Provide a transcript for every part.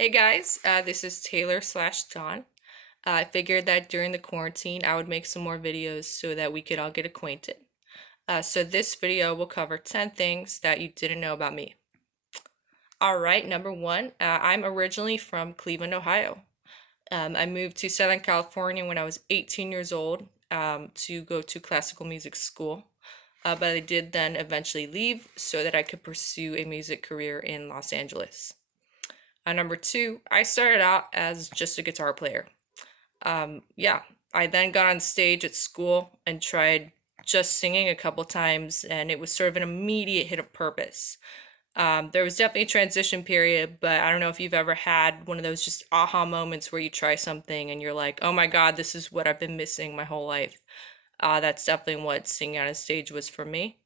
Hey guys, this is Taylor slash Dawn. I figured that during the quarantine I would make some more videos so that we could all get acquainted. So this video will cover 10 things that you didn't know about me. Alright, number one, I'm originally from Cleveland, Ohio. I moved to Southern California when I was 18 years old to go to classical music school. But I did then eventually leave so that I could pursue a music career in Los Angeles. Number two, I started out as just a guitar player. Yeah, I then got on stage at school and tried just singing a couple times, and it was sort of an immediate hit of purpose. There was definitely a transition period, but I don't know if you've ever had one of those just aha moments where you try something and you're like, oh my God, this is what I've been missing my whole life. That's definitely what singing on a stage was for me.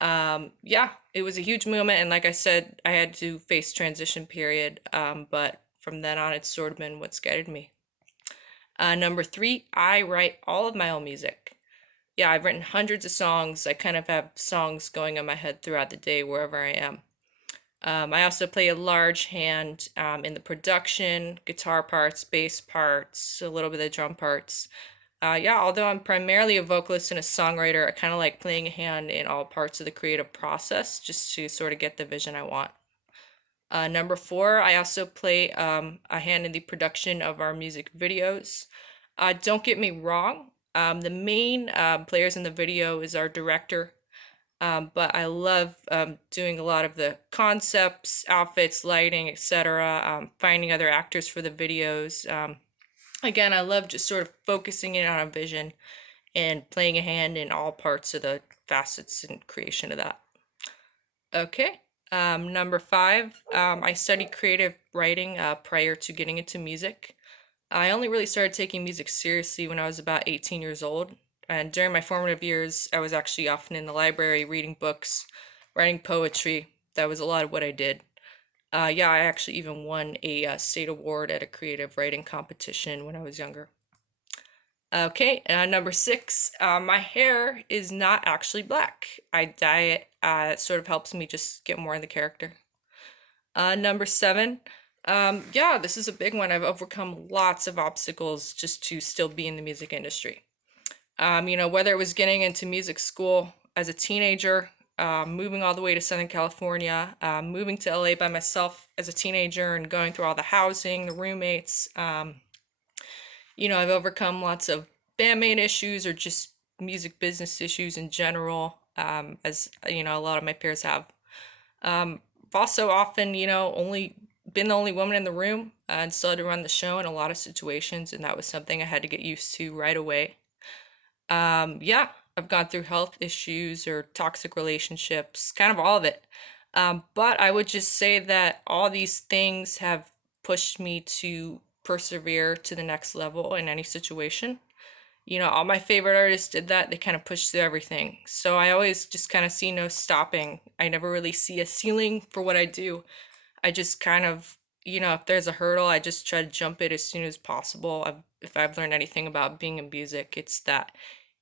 Yeah, it was a huge moment, and like I said, I had to face transition period, but from then on, it's sort of been what's guided me. Number three, I write all of my own music. Yeah, I've written hundreds of songs. I kind of have songs going in my head throughout the day wherever I am. I also play a large hand in the production, guitar parts, bass parts, a little bit of drum parts. Yeah, although I'm primarily a vocalist and a songwriter, I kind of like playing a hand in all parts of the creative process just to sort of get the vision I want. Number four, I also play a hand in the production of our music videos. Don't get me wrong, the main players in the video is our director, but I love doing a lot of the concepts, outfits, lighting, etc., finding other actors for the videos. Again, I love just sort of focusing in on a vision and playing a hand in all parts of the facets and creation of that. Okay, number five, I studied creative writing prior to getting into music. I only really started taking music seriously when I was about 18 years old. And during my formative years, I was actually often in the library reading books, writing poetry. That was a lot of what I did. Yeah, I actually even won a state award at a creative writing competition when I was younger. Okay, number six, my hair is not actually black. I dye it. It sort of helps me just get more in the character. Number seven, yeah, this is a big one. I've overcome lots of obstacles just to still be in the music industry. Whether it was getting into music school as a teenager, moving all the way to Southern California, moving to LA by myself as a teenager and going through all the housing, the roommates. I've overcome lots of bandmate issues or just music business issues in general, as a lot of my peers have. I've also often, only been the only woman in the room and still had to run the show in a lot of situations, and that was something I had to get used to right away. Yeah, I've gone through health issues or toxic relationships, kind of all of it. But I would just say that all these things have pushed me to persevere to the next level in any situation. All my favorite artists did that. They kind of pushed through everything. So I always just kind of see no stopping. I never really see a ceiling for what I do. I just kind of, if there's a hurdle, I just try to jump it as soon as possible. If I've learned anything about being in music, it's that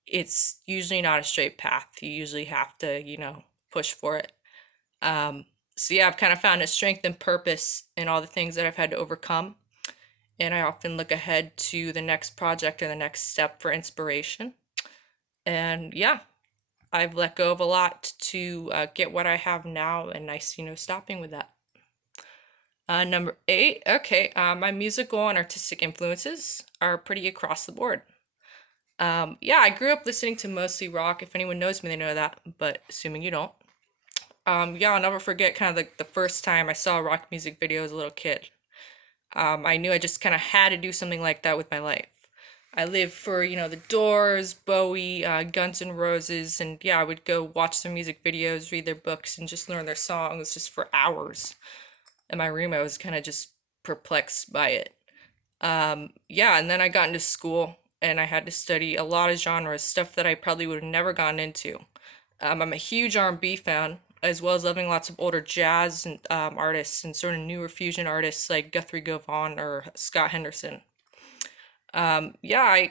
it's usually not a straight path. You usually have to, push for it. So yeah, I've kind of found a strength and purpose in all the things that I've had to overcome. And I often look ahead to the next project or the next step for inspiration. And yeah, I've let go of a lot to get what I have now, and I see no stopping with that. Number eight, okay, my musical and artistic influences are pretty across the board. Yeah, I grew up listening to mostly rock. If anyone knows me, they know that, but assuming you don't. Yeah, I'll never forget kind of like the first time I saw a rock music video as a little kid. I knew I just kind of had to do something like that with my life. I lived for, the Doors, Bowie, Guns N' Roses, and yeah, I would go watch their music videos, read their books, and just learn their songs just for hours. In my room, I was kind of just perplexed by it. Yeah, and then I got into school and I had to study a lot of genres, stuff that I probably would have never gotten into. I'm a huge R&B fan, as well as loving lots of older jazz and artists and sort of newer fusion artists like Guthrie Govan or Scott Henderson. Yeah,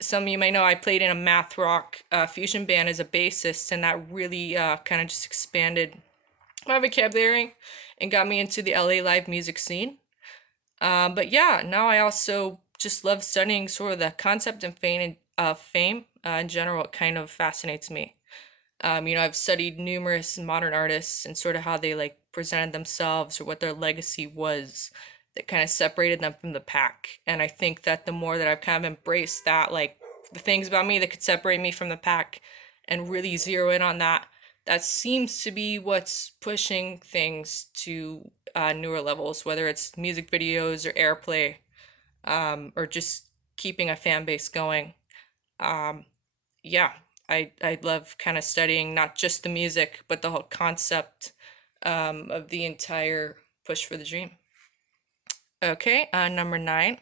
some of you may know I played in a math rock fusion band as a bassist, and that really kind of just expanded my vocabulary and got me into the LA live music scene. But yeah, now I also just love studying sort of the concept and fame in general. It kind of fascinates me. I've studied numerous modern artists and sort of how they like presented themselves or what their legacy was that kind of separated them from the pack. And I think that the more that I've kind of embraced that, like the things about me that could separate me from the pack and really zero in on that, that seems to be what's pushing things to newer levels, whether it's music videos or airplay, or just keeping a fan base going. Um, yeah, I love kind of studying not just the music, but the whole concept of the entire push for the dream. Okay, number 9.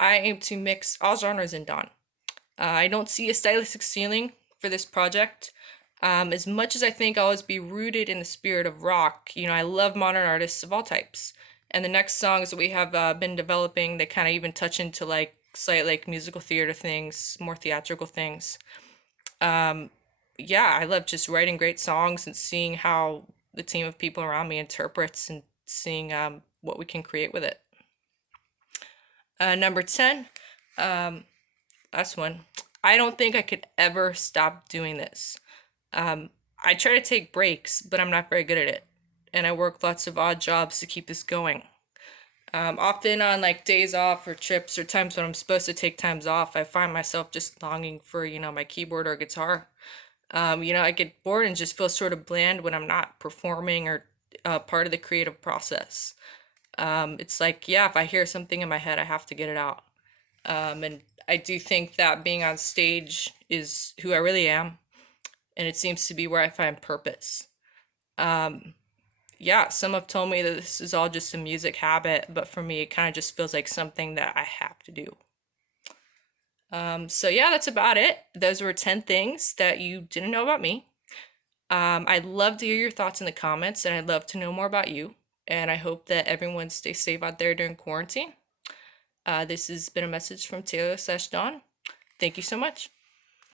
I aim to mix all genres in Dawne. I don't see a stylistic ceiling for this project. As much as I think I'll always be rooted in the spirit of rock, I love modern artists of all types. And the next songs that we have been developing, they kind of even touch into like slight like musical theater things, more theatrical things. Um, yeah, I love just writing great songs and seeing how the team of people around me interprets and seeing what we can create with it. Number 10, um, last one. I don't think I could ever stop doing this. Um, I try to take breaks, but I'm not very good at it. And I work lots of odd jobs to keep this going. Often on like days off or trips or times when I'm supposed to take times off, I find myself just longing for, my keyboard or guitar. I get bored and just feel sort of bland when I'm not performing or part of the creative process. It's like, yeah, if I hear something in my head, I have to get it out. And I do think that being on stage is who I really am, and it seems to be where I find purpose. Um, yeah, some have told me that this is all just a music habit, but for me, it kind of just feels like something that I have to do. So yeah, that's about it. Those were 10 things that you didn't know about me. I'd love to hear your thoughts in the comments, and I'd love to know more about you. And I hope that everyone stays safe out there during quarantine. This has been a message from Taylor/Dawne. Thank you so much.